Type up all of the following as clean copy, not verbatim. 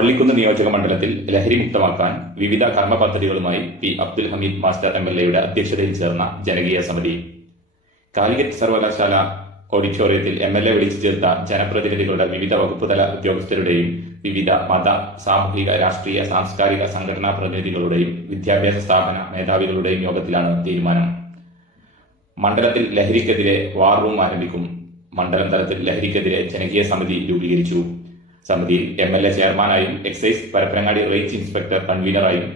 വള്ളിക്കുന്ന് നിയോജക മണ്ഡലത്തിൽ ലഹരി മുക്തമാക്കാൻ വിവിധ കർമ്മ പദ്ധതികളുമായി P Abdul Hameed master MLA യുടെ അധ്യക്ഷതയിൽ ചേർന്ന ജനകീയ സമിതി. കാലിക്കറ്റ് സർവകലാശാല ഓഡിറ്റോറിയത്തിൽ MLA വിളിച്ചു ചേർത്ത ജനപ്രതിനിധികളുടെ വിവിധ വകുപ്പുതല ഉദ്യോഗസ്ഥരുടെയും വിവിധ മത, സാമൂഹിക, രാഷ്ട്രീയ, സാംസ്കാരിക സംഘടനാ പ്രതിനിധികളുടെയും വിദ്യാഭ്യാസ സ്ഥാപന മേധാവികളുടെയും യോഗത്തിലാണ് തീരുമാനം. മണ്ഡലത്തിൽ ലഹരിക്കെതിരെ വാർ റൂം ആരംഭിക്കും. മണ്ഡലം തലത്തിൽ ലഹരിക്കെതിരെ ജനകീയ സമിതി രൂപീകരിച്ചു. സമിതിയിൽ MLA ചെയർമാനായും എക്സൈസ് പരപ്പനങ്ങാടി റേഞ്ച് ഇൻസ്പെക്ടർ കൺവീനറായും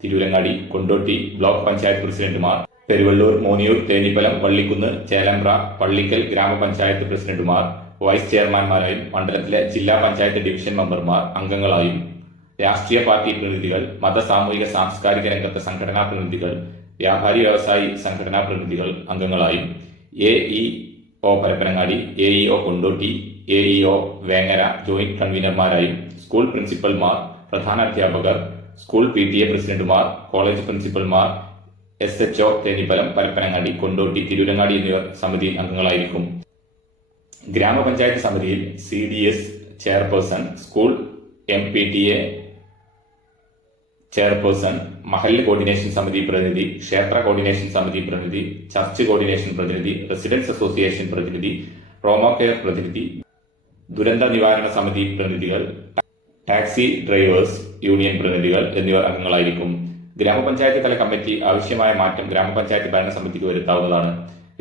തിരൂരങ്ങാടി, കൊണ്ടോട്ടി ബ്ലോക്ക് പഞ്ചായത്ത് പ്രസിഡന്റുമാർ, പെരുവള്ളൂർ, മോനിയൂർ, തേഞ്ഞിപ്പലം, വള്ളിക്കുന്ന്, ചേലമ്പ്ര, പള്ളിക്കൽ ഗ്രാമപഞ്ചായത്ത് പ്രസിഡന്റുമാർ വൈസ് ചെയർമാൻമാരായും മണ്ഡലത്തിലെ ജില്ലാ പഞ്ചായത്ത് ഡിവിഷൻ മെമ്പർമാർ അംഗങ്ങളായും രാഷ്ട്രീയ പാർട്ടി പ്രതിനിധികൾ, മത, സാമൂഹിക, സാംസ്കാരിക രംഗത്തെ സംഘടനാ പ്രതിനിധികൾ, വ്യാപാരി വ്യവസായി സംഘടനാ പ്രതിനിധികൾ അംഗങ്ങളായും AEO Parappanangadi, AEO Kondotty, AEO Vengara joint കൺവീനർമാരായും സ്കൂൾ പ്രിൻസിപ്പൽമാർ, പ്രധാന അധ്യാപകർ, സ്കൂൾ PTA പ്രസിഡന്റുമാർ, കോളേജ് പ്രിൻസിപ്പൽമാർ, SHO തേഞ്ഞിപ്പലം, പരപ്പനങ്ങാടി, കൊണ്ടോട്ടി, തിരൂരങ്ങാടി എന്നിവർ സമിതിയിൽ അംഗങ്ങളായിരിക്കും. ഗ്രാമപഞ്ചായത്ത് സമിതിയിൽ CDS chairperson, school MPTA chairperson, മഹല്ല് കോർഡിനേഷൻ സമിതി പ്രതിനിധി, ക്ഷേത്ര കോർഡിനേഷൻ സമിതി പ്രതിനിധി, ചർച്ച് കോർഡിനേഷൻ പ്രതിനിധി, റെസിഡൻസ് അസോസിയേഷൻ പ്രതിനിധി, പ്രോമോ കെയർ പ്രതിനിധി, ദുരന്ത നിവാരണ സമിതി പ്രതിനിധികൾ, ടാക്സി ഡ്രൈവേഴ്സ് യൂണിയൻ പ്രതിനിധികൾ എന്നിവർ അംഗങ്ങളായിരിക്കും. ഗ്രാമപഞ്ചായത്ത് തല കമ്മിറ്റി ആവശ്യമായ മാറ്റം ഗ്രാമപഞ്ചായത്ത് ഭരണസമിതിക്ക് വരുത്താവുന്നതാണ്.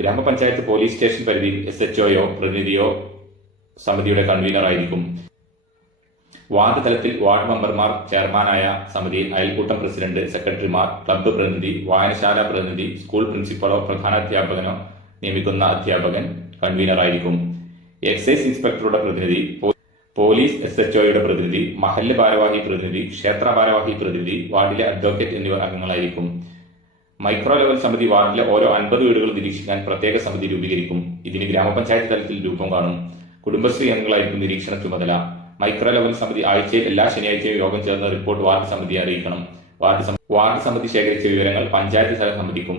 ഗ്രാമപഞ്ചായത്ത് പോലീസ് സ്റ്റേഷൻ പരിധിയിൽ SHOയോ പ്രതിനിധിയോ സമിതിയുടെ കൺവീനറായിരിക്കും. വാർഡ് തലത്തിൽ വാർഡ് മെമ്പർമാർ ചെയർമാനായ സമിതിയിൽ അയൽക്കൂട്ടം പ്രസിഡന്റ്, സെക്രട്ടറിമാർ, ക്ലബ്ബ് പ്രതിനിധി, വായനശാല പ്രതിനിധി, സ്കൂൾ പ്രിൻസിപ്പലോ പ്രധാനാധ്യാപകനോ നിയമിക്കുന്ന അധ്യാപകൻ കൺവീനറായിരിക്കും. എക്സൈസ് ഇൻസ്പെക്ടറുടെ പ്രതിനിധി, പോലീസ് SHOയുടെ പ്രതിനിധി, മഹല്ല് ഭാരവാഹി പ്രതിനിധി, ക്ഷേത്ര ഭാരവാഹി പ്രതിനിധി, വാർഡിലെ അഡ്വക്കേറ്റ് എന്നിവർ അംഗങ്ങളായിരിക്കും. മൈക്രോ ലെവൽ സമിതി വാർഡിലെ ഓരോ 50 വീടുകൾ നിരീക്ഷിക്കാൻ പ്രത്യേക സമിതി രൂപീകരിക്കും. ഇതിന് ഗ്രാമപഞ്ചായത്ത് തലത്തിൽ രൂപം കാണും. കുടുംബശ്രീ അംഗങ്ങളായിരിക്കും നിരീക്ഷണ ചുമതല. മൈക്രോ ലെവൽ സമിതി ആഴ്ചയിൽ എല്ലാ ശനിയാഴ്ചയും യോഗം ചേർന്ന് റിപ്പോർട്ട് വാർഡ് സമിതിയെ അറിയിക്കണം. വാർഡ് സമിതി ശേഖരിച്ച വിവരങ്ങൾ പഞ്ചായത്ത് തല സമിതിക്കും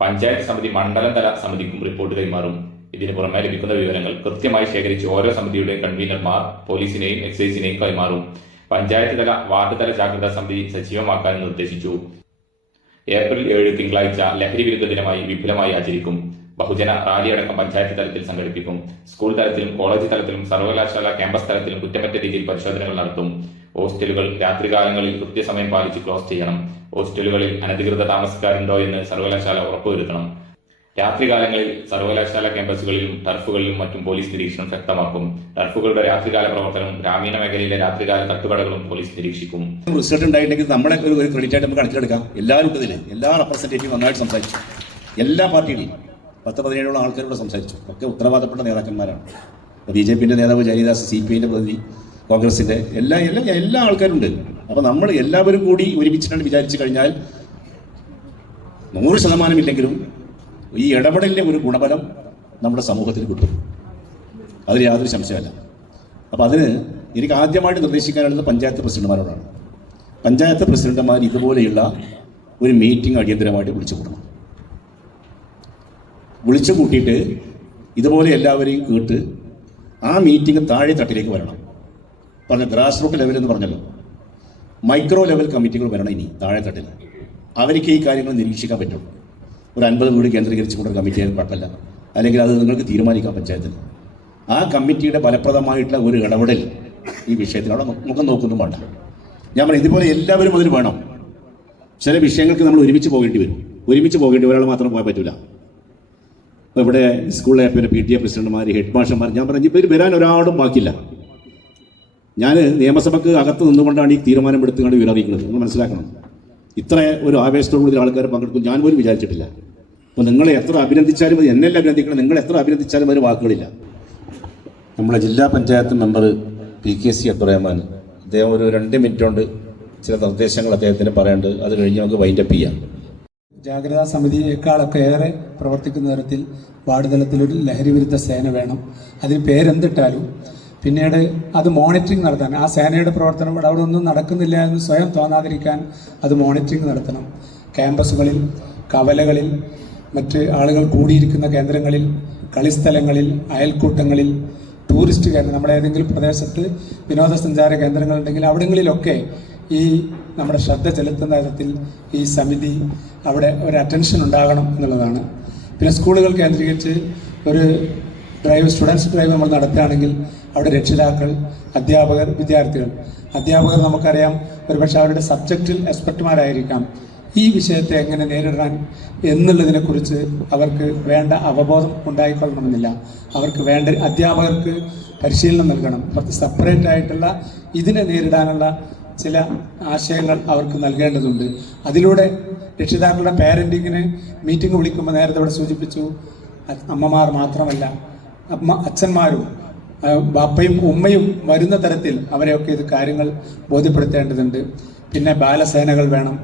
പഞ്ചായത്ത് സമിതി മണ്ഡലം തല സമിതിക്കും റിപ്പോർട്ട് കൈമാറും. ഇതിനു പുറമെ ലഭിക്കുന്ന വിവരങ്ങൾ കൃത്യമായി ശേഖരിച്ച് ഓരോ സമിതിയുടെ കൺവീനർമാർ പോലീസിനെയും എക്സൈസിനെയും കൈമാറും. പഞ്ചായത്ത് തല, വാർഡ് തല ജാഗ്രതാ സമിതി സജീവമാക്കാൻ നിർദ്ദേശിച്ചു. ഏപ്രിൽ 7 തിങ്കളാഴ്ച ലഹരി വിരുദ്ധ ദിനമായി വിപുലമായി ആചരിക്കും. ബഹുജന റാലി അടക്കം പഞ്ചായത്ത് തലത്തിൽ സംഘടിപ്പിക്കും. സ്കൂൾ തലത്തിലും കോളേജ് തലത്തിലും സർവകലാശാല ക്യാമ്പസ് തലത്തിലും കുറ്റമറ്റ രീതിയിൽ പരിശോധനകൾ നടത്തും. ഹോസ്റ്റലുകൾ രാത്രികാലങ്ങളിൽ കൃത്യസമയം പാലിച്ച് ക്ലോസ് ചെയ്യണം. ഹോസ്റ്റലുകളിൽ അനധികൃത താമസക്കാരുണ്ടോ എന്ന് സർവകലാശാല ഉറപ്പുവരുത്തണം. രാത്രികാലങ്ങളിൽ സർവകലാശാല ക്യാമ്പസുകളിലും ടർഫുകളിലും മറ്റും പോലീസ് നിരീക്ഷണം ശക്തമാക്കും. ടർഫുകളുടെ രാത്രികാല പ്രവർത്തനവും ഗ്രാമീണ മേഖലയിലെ രാത്രികാല തട്ടുകടകളും പോലീസ് നിരീക്ഷിക്കും. റിസൾട്ട് ഉണ്ടായിട്ടുണ്ടെങ്കിൽ നമ്മുടെ ഒരു ക്രെഡിറ്റ് ആയിട്ട് നമുക്ക് കണക്കിലെടുക്കാം. എല്ലാവരും ഉണ്ട് ഇതിൽ. എല്ലാ റെപ്രസെന്റേറ്റീവും നന്നായിട്ട് സംസാരിച്ചു. എല്ലാ പാർട്ടിയുടെയും 10-17 ആൾക്കാരോട് സംസാരിച്ചു. ഒക്കെ ഉത്തരവാദപ്പെട്ട നേതാക്കന്മാരാണ്. BJPന്റെ നേതാവ് ജയദാസ്, CPIന്റെ പ്രതിനിധി, കോൺഗ്രസിന്റെ എല്ലാ ആൾക്കാരുണ്ട്. അപ്പൊ നമ്മൾ എല്ലാവരും കൂടി ഒരുമിച്ചിട്ടാണ് വിചാരിച്ചു കഴിഞ്ഞാൽ 100% ഇല്ലെങ്കിലും ഈ ഇടപെടലിന്റെ ഒരു ഗുണഫലം നമ്മുടെ സമൂഹത്തിൽ കിട്ടും. അതിൽ യാതൊരു സംശയമല്ല. അപ്പം അതിന് എനിക്ക് ആദ്യമായിട്ട് നിർദ്ദേശിക്കാനുള്ളത് പഞ്ചായത്ത് പ്രസിഡന്റുമാരോടാണ്. പഞ്ചായത്ത് പ്രസിഡന്റുമാർ ഇതുപോലെയുള്ള ഒരു മീറ്റിംഗ് അടിയന്തരമായിട്ട് വിളിച്ചു കൂട്ടണം. വിളിച്ചു കൂട്ടിയിട്ട് ഇതുപോലെ എല്ലാവരെയും കേട്ട് ആ മീറ്റിംഗ് താഴെ തട്ടിലേക്ക് വരണം. പറഞ്ഞ ഗ്രാസ് റൂട്ട് ലെവൽ എന്ന് പറഞ്ഞല്ലോ, മൈക്രോ ലെവൽ കമ്മിറ്റികൾ വരണം. ഇനി താഴെ തട്ടിൽ അവർക്ക് ഈ കാര്യങ്ങൾ നിരീക്ഷിക്കാൻ പറ്റും. ഒരു 50 വീട് കേന്ദ്രീകരിച്ചുകൊണ്ട് ഒരു കമ്മിറ്റി ആയാലും കുഴപ്പമില്ല. അല്ലെങ്കിൽ അത് നിങ്ങൾക്ക് തീരുമാനിക്കാം പഞ്ചായത്തിൽ. ആ കമ്മിറ്റിയുടെ ഫലപ്രദമായിട്ടുള്ള ഒരു ഇടപെടൽ ഈ വിഷയത്തിൽ അവിടെ മുഖം നോക്കൊന്നും വേണ്ട. ഞാൻ പറഞ്ഞു ഇതുപോലെ എല്ലാവരും അതിൽ വേണം. ചില വിഷയങ്ങൾക്ക് നമ്മൾ ഒരുമിച്ച് പോകേണ്ടി വരും. ഒരാൾ മാത്രം പോകാൻ പറ്റില്ല. അപ്പോൾ ഇവിടെ സ്കൂളിലെ പിന്നെ PTA പ്രസിഡന്റുമാർ, ഹെഡ് മാസ്റ്റർമാർ, ഞാൻ പറഞ്ഞു ഇവർ വരാൻ ഒരാളും ബാക്കിയില്ല. ഞാൻ നിയമസഭയ്ക്ക് അകത്ത് നിന്നുകൊണ്ടാണ് ഈ തീരുമാനം എടുത്തുകൊണ്ട് വിവരറിയിക്കുന്നത്. നിങ്ങൾ മനസ്സിലാക്കണം. ഇത്ര ഒരു ആവേശത്തോടുകൂടി ആൾക്കാർ പങ്കെടുക്കും ഞാൻ പോലും വിചാരിച്ചിട്ടില്ല. അപ്പോൾ നിങ്ങളെ എത്ര അഭിനന്ദിച്ചാലും മതി, എന്നെല്ലാം അഭിനന്ദിക്കണം. നിങ്ങൾ എത്ര അഭിനന്ദിച്ചാലും അതിന് വാക്കുകളില്ല. നമ്മുടെ ജില്ലാ പഞ്ചായത്ത് മെമ്പർ PKC അബ്ദുറഹ്മാൻ, അദ്ദേഹം ഒരു 2 മിനിറ്റ് കൊണ്ട് ചില നിർദ്ദേശങ്ങൾ അദ്ദേഹത്തിന് പറയേണ്ടത്. അത് കഴിഞ്ഞ് നമുക്ക് വൈൻഡപ്പ് ചെയ്യാം. ജാഗ്രതാ സമിതിയേക്കാളൊക്കെ ഏറെ പ്രവർത്തിക്കുന്ന തരത്തിൽ വാർഡ് തലത്തിലൊരു ലഹരി വിരുദ്ധ സേന വേണം. അതിന് പേരെന്തിട്ടാലും പിന്നീട് അത് മോണിറ്ററിംഗ് നടത്താൻ, ആ സേനയുടെ പ്രവർത്തനം അവിടെ ഒന്നും നടക്കുന്നില്ല എന്ന് സ്വയം തോന്നാതിരിക്കാൻ അത് മോണിറ്ററിംഗ് നടത്തണം. ക്യാമ്പസുകളിൽ, കവലകളിൽ, മറ്റ് ആളുകൾ കൂടിയിരിക്കുന്ന കേന്ദ്രങ്ങളിൽ, കളിസ്ഥലങ്ങളിൽ, അയൽക്കൂട്ടങ്ങളിൽ ടൂറിസ്റ്റ് കേന്ദ്രം, നമ്മുടെ ഏതെങ്കിലും പ്രദേശത്ത് വിനോദസഞ്ചാര കേന്ദ്രങ്ങളുണ്ടെങ്കിൽ അവിടങ്ങളിലൊക്കെ ഈ നമ്മുടെ ശ്രദ്ധ ചെലുത്തുന്ന തരത്തിൽ ഈ സമിതി അവിടെ ഒരു അറ്റൻഷൻ ഉണ്ടാകണം എന്നുള്ളതാണ്. പിന്നെ സ്കൂളുകൾ കേന്ദ്രീകരിച്ച് ഒരു സ്റ്റുഡൻസ് ഡ്രൈവ് നമ്മൾ നടത്തുകയാണെങ്കിൽ അവിടെ രക്ഷിതാക്കൾ, അധ്യാപകർ, അധ്യാപകർ നമുക്കറിയാം ഒരുപക്ഷെ അവരുടെ സബ്ജക്റ്റിൽ എക്സ്പെർട്ടുമാരായിരിക്കാം. ഈ വിഷയത്തെ എങ്ങനെ നേരിടാൻ എന്നുള്ളതിനെക്കുറിച്ച് അവർക്ക് വേണ്ട അവബോധം ഉണ്ടായിക്കൊള്ളണമെന്നില്ല. അവർക്ക് വേണ്ട അധ്യാപകർക്ക് പരിശീലനം നൽകണം. സെപ്പറേറ്റ് ആയിട്ടുള്ള ഇതിനെ നേരിടാനുള്ള ചില ആശയങ്ങൾ അവർക്ക് നൽകേണ്ടതുണ്ട്. അതിലൂടെ രക്ഷിതാക്കളുടെ പാരന്റിങ്ങിന് മീറ്റിംഗ് വിളിക്കുമ്പോൾ നേരത്തെ ഇവിടെ സൂചിപ്പിച്ചു, അമ്മമാർ മാത്രമല്ല അച്ഛന്മാരും ബാപ്പയും ഉമ്മയും വരുന്ന തരത്തിൽ അവരെയൊക്കെ ഇത് കാര്യങ്ങൾ ബോധ്യപ്പെടുത്തേണ്ടതുണ്ട്. പിന്നെ ബാലസേനകൾ വേണം.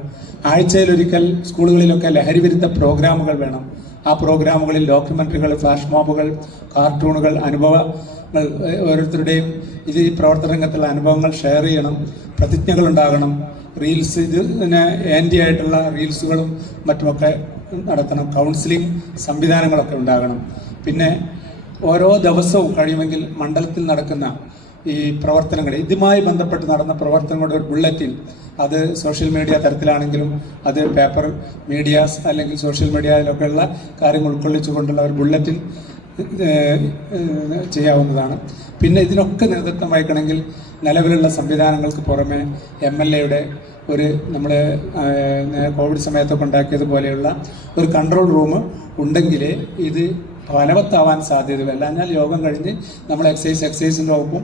ആഴ്ചയിലൊരിക്കൽ സ്കൂളുകളിലൊക്കെ ലഹരിവിരുദ്ധ പ്രോഗ്രാമുകൾ വേണം. ആ പ്രോഗ്രാമുകളിൽ ഡോക്യുമെന്ററികൾ, ഫ്ലാഷ് മോബുകൾ, കാർട്ടൂണുകൾ, അനുഭവങ്ങൾ, ഓരോരുത്തരുടെയും ഈ പ്രവർത്തന രംഗത്തുള്ള അനുഭവങ്ങൾ ഷെയർ ചെയ്യണം. പ്രതിജ്ഞകൾ ഉണ്ടാകണം. റീൽസ്, ഇതിന് ആൻറ്റി ആയിട്ടുള്ള റീൽസുകളും മറ്റുമൊക്കെ നടത്തണം. കൗൺസിലിംഗ് സംവിധാനങ്ങളൊക്കെ ഉണ്ടാകണം. പിന്നെ ഓരോ ദിവസവും കഴിയുമെങ്കിൽ മണ്ഡലത്തിൽ നടക്കുന്ന ഈ പ്രവർത്തനങ്ങൾ, ഇതുമായി ബന്ധപ്പെട്ട് നടന്ന പ്രവർത്തനങ്ങളുടെ ഒരു ബുള്ളറ്റിൻ, അത് സോഷ്യൽ മീഡിയ തരത്തിലാണെങ്കിലും അത് പേപ്പർ മീഡിയാസ് അല്ലെങ്കിൽ സോഷ്യൽ മീഡിയയിലൊക്കെയുള്ള കാര്യങ്ങൾ ഉൾക്കൊള്ളിച്ചുകൊണ്ടുള്ള ഒരു ബുള്ളറ്റിൻ ചെയ്യാവുന്നതാണ്. പിന്നെ ഇതിനൊക്കെ നേതൃത്വം വഹിക്കണമെങ്കിൽ നിലവിലുള്ള സംവിധാനങ്ങൾക്ക് പുറമെ MLAയുടെ ഒരു നമ്മൾ കോവിഡ് സമയത്തൊക്കെ ഉണ്ടാക്കിയതുപോലെയുള്ള ഒരു കൺട്രോൾ റൂം ഉണ്ടെങ്കിലേ ഇത് ഫലവത്താവാൻ സാധ്യതയില്ല. അല്ലാഞ്ഞാൽ യോഗം കഴിഞ്ഞ് നമ്മൾ എക്സൈസിൻ്റെ വകുപ്പും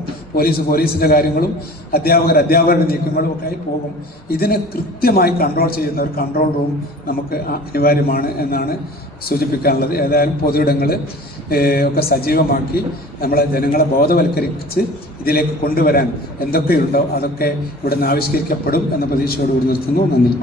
പോലീസിൻ്റെ കാര്യങ്ങളും അധ്യാപകരുടെ നീക്കങ്ങളും ഒക്കെ ആയി പോകും. ഇതിനെ കൃത്യമായി കൺട്രോൾ ചെയ്യുന്ന ഒരു കൺട്രോൾ റൂം നമുക്ക് അനിവാര്യമാണ് എന്നാണ് സൂചിപ്പിക്കാനുള്ളത്. ഏതായാലും പൊതുയിടങ്ങൾ ഒക്കെ സജീവമാക്കി നമ്മളെ ജനങ്ങളെ ബോധവൽക്കരിച്ച് ഇതിലേക്ക് കൊണ്ടുവരാൻ എന്തൊക്കെയുണ്ടോ അതൊക്കെ ഇവിടെ നിന്ന് ആവിഷ്കരിക്കപ്പെടും എന്ന പ്രതീക്ഷയോടുകൂടി നിർത്തുന്നു. നന്ദി.